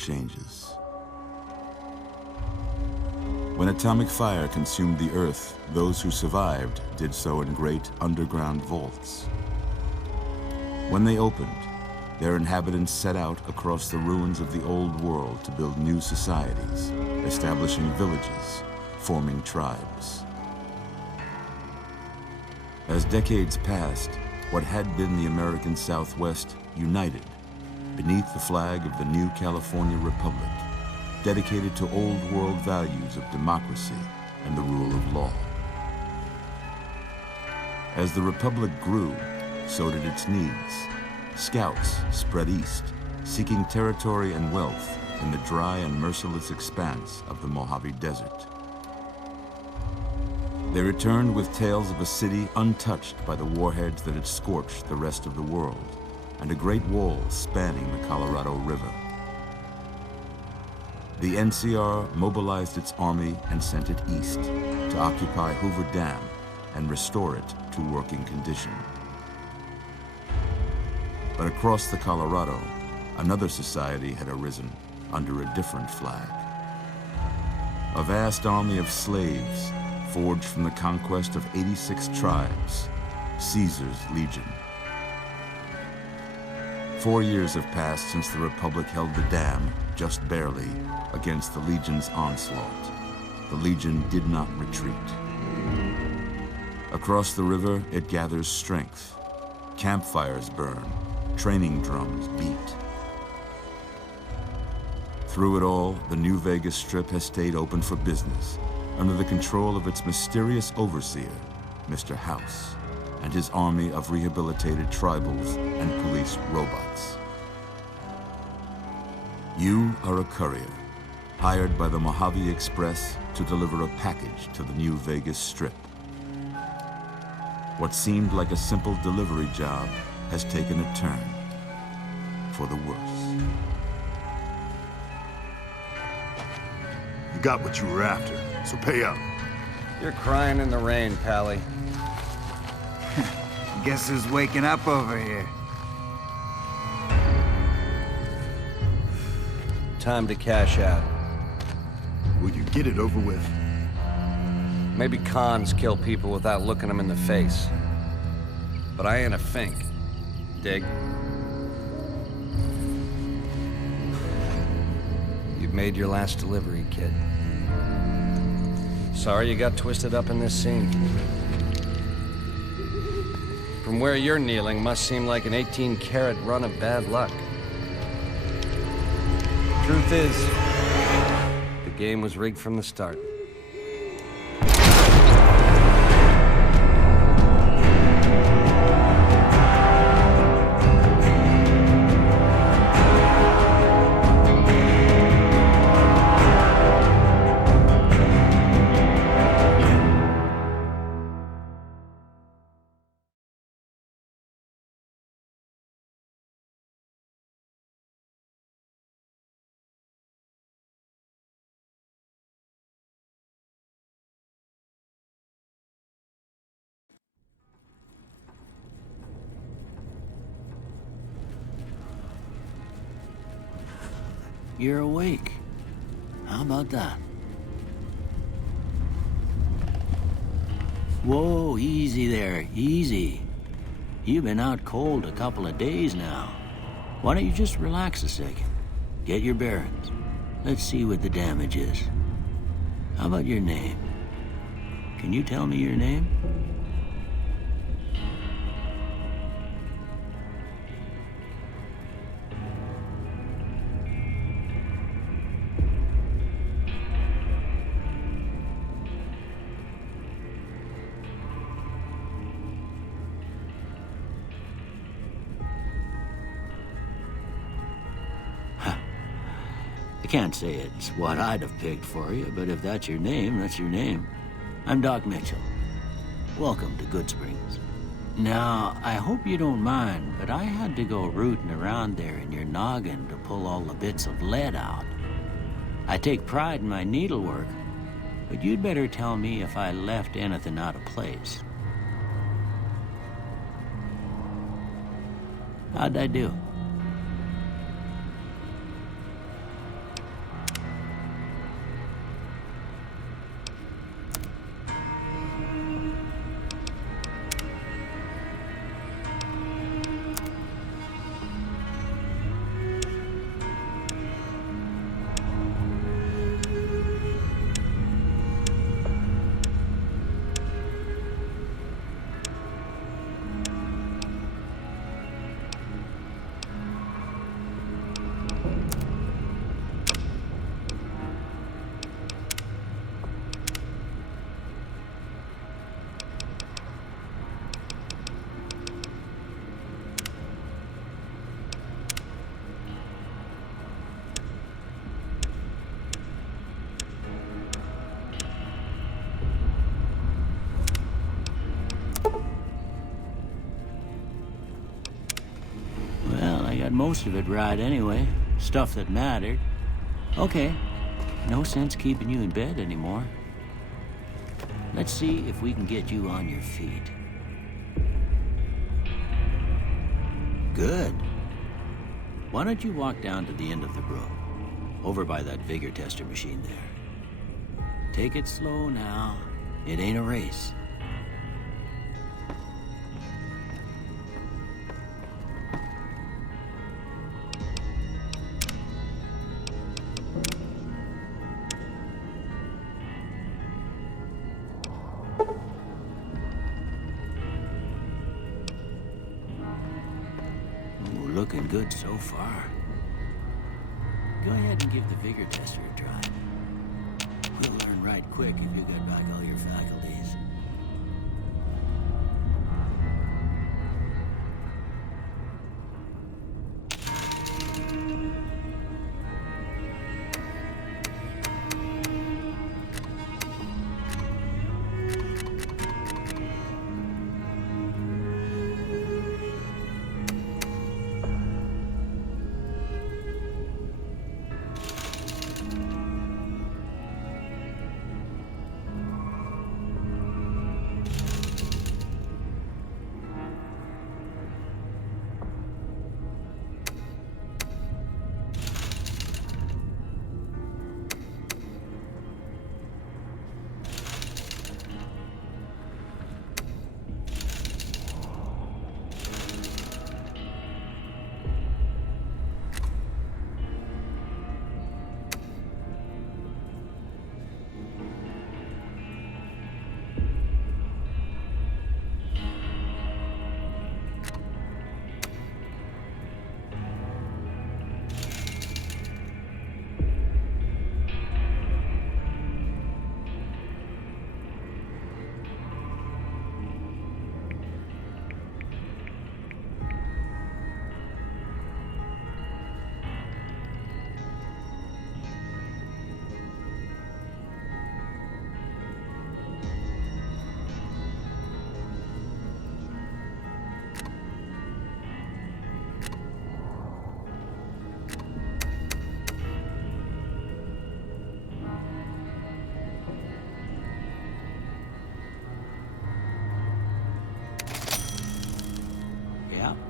changes. When atomic fire consumed the Earth, those who survived did so in great underground vaults. When they opened, their inhabitants set out across the ruins of the old world to build new societies, establishing villages, forming tribes. As decades passed, what had been the American Southwest united beneath the flag of the new California Republic, dedicated to old world values of democracy and the rule of law. As the Republic grew, so did its needs. Scouts spread east, seeking territory and wealth in the dry and merciless expanse of the Mojave Desert. They returned with tales of a city untouched by the warheads that had scorched the rest of the world, and a great wall spanning the Colorado River. The NCR mobilized its army and sent it east to occupy Hoover Dam and restore it to working condition. But across the Colorado, another society had arisen under a different flag. A vast army of slaves forged from the conquest of 86 tribes, Caesar's Legion. 4 years have passed since the Republic held the dam, just barely, against the Legion's onslaught. The Legion did not retreat. Across the river, it gathers strength. Campfires burn, training drums beat. Through it all, the New Vegas Strip has stayed open for business, under the control of its mysterious overseer, Mr. House, and his army of rehabilitated tribals and police robots. You are a courier, hired by the Mojave Express to deliver a package to the New Vegas Strip. What seemed like a simple delivery job has taken a turn for the worse. You got what you were after, so pay up. You're crying in the rain, Pally. Guess who's waking up over here? Time to cash out. Will you get it over with? Maybe cons kill people without looking them in the face. But I ain't a fink. Dig? You've made your last delivery, kid. Sorry you got twisted up in this scene. From where you're kneeling must seem like an 18-carat run of bad luck. Truth is, the game was rigged from the start. You're awake. How about that? Whoa, easy there, easy. You've been out cold a couple of days now. Why don't you just relax a second? Get your bearings. Let's see what the damage is. How about your name? Can you tell me your name? I can't say it's what I'd have picked for you, but if that's your name, that's your name. I'm Doc Mitchell. Welcome to Goodsprings. Now, I hope you don't mind, but I had to go rooting around there in your noggin to pull all the bits of lead out. I take pride in my needlework, but you'd better tell me if I left anything out of place. How'd I do? most of it right anyway. Stuff that mattered. Okay, no sense keeping you in bed anymore. Let's see if we can get you on your feet. Good. Why don't you walk down to the end of the room, over by that vigor tester machine there. Take it slow now. It ain't a race. Looking good so far. Go ahead and give the vigor tester a try. You'll learn right quick if you get back all your faculties.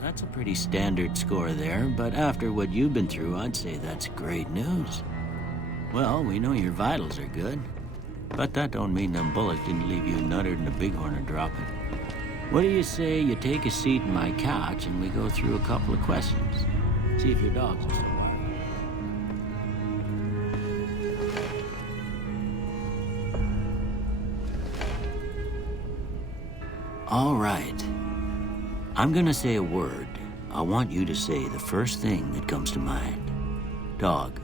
That's a pretty standard score there, but after what you've been through, I'd say that's great news. Well, we know your vitals are good, but that don't mean them bullets didn't leave you nuttered and a bighorn are dropping. What do you say you take a seat in my couch and we go through a couple of questions? See if your dogs are still barking. All right. I'm gonna say a word. I want you to say the first thing that comes to mind. Dog.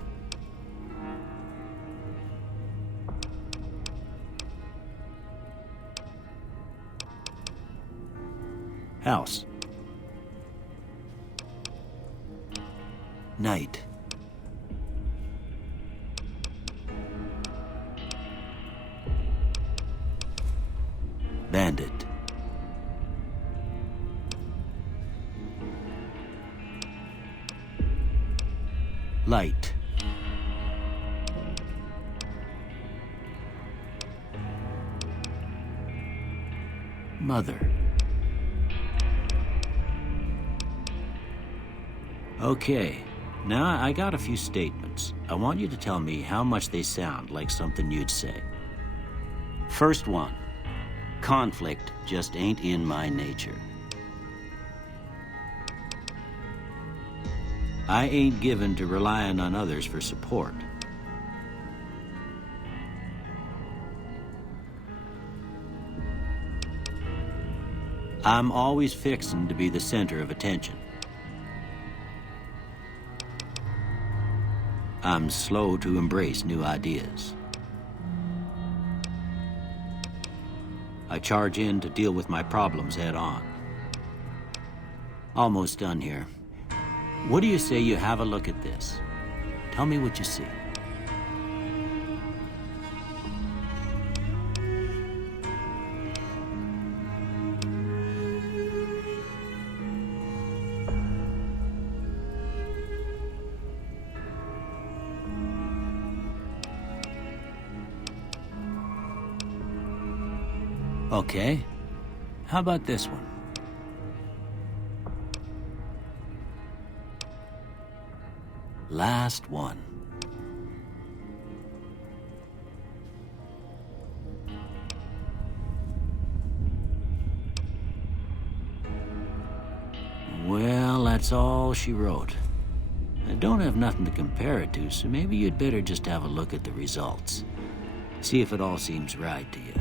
House. Night. Bandit. Light. Mother. Okay, now I got a few statements. I want you to tell me how much they sound like something you'd say. First one, conflict just ain't in my nature. I ain't given to relying on others for support. I'm always fixin' to be the center of attention. I'm slow to embrace new ideas. I charge in to deal with my problems head on. Almost done here. What do you say you have a look at this? Tell me what you see. Okay. How about this one? Last one. Well, that's all she wrote. I don't have nothing to compare it to, so maybe you'd better just have a look at the results. See if it all seems right to you.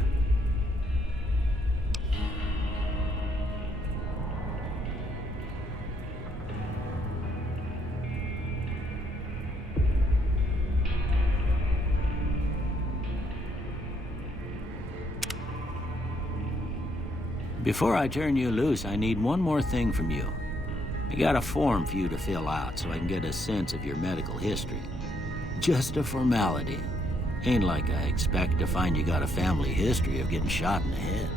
Before I turn you loose, I need one more thing from you. I got a form for you to fill out so I can get a sense of your medical history. Just a formality. Ain't like I expect to find you got a family history of getting shot in the head.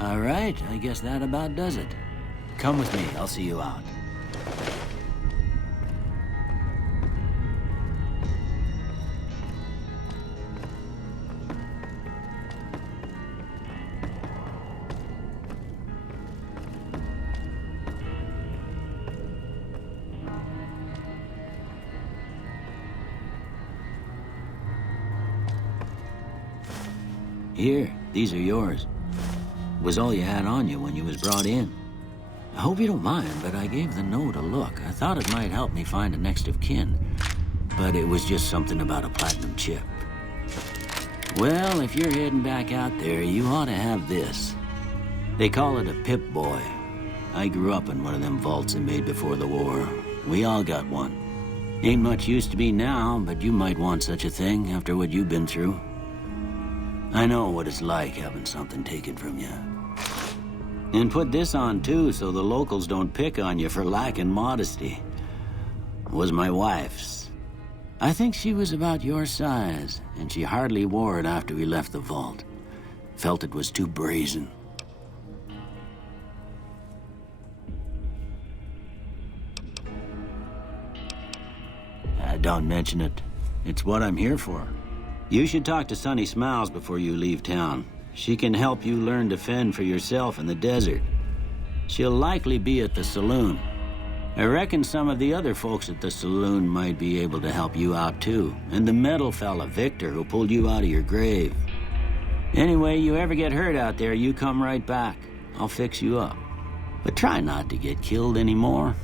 All right, I guess that about does it. Come with me, I'll see you out. Here, these are yours. Was all you had on you when you was brought in. I hope you don't mind, but I gave the note a look. I thought it might help me find a next of kin, but it was just something about a platinum chip. Well, if you're heading back out there, you ought to have this. They call it a Pip-Boy. I grew up in one of them vaults they made before the war. We all got one. Ain't much use to be now, but you might want such a thing after what you've been through. I know what it's like having something taken from you. And put this on, too, so the locals don't pick on you for lacking modesty. Was my wife's. I think she was about your size, and she hardly wore it after we left the vault. Felt it was too brazen. Don't mention it. It's what I'm here for. You should talk to Sunny Smiles before you leave town. She can help you learn to fend for yourself in the desert. She'll likely be at the saloon. I reckon some of the other folks at the saloon might be able to help you out too. And the metal fella, Victor, who pulled you out of your grave. Anyway, you ever get hurt out there, you come right back. I'll fix you up. But try not to get killed anymore.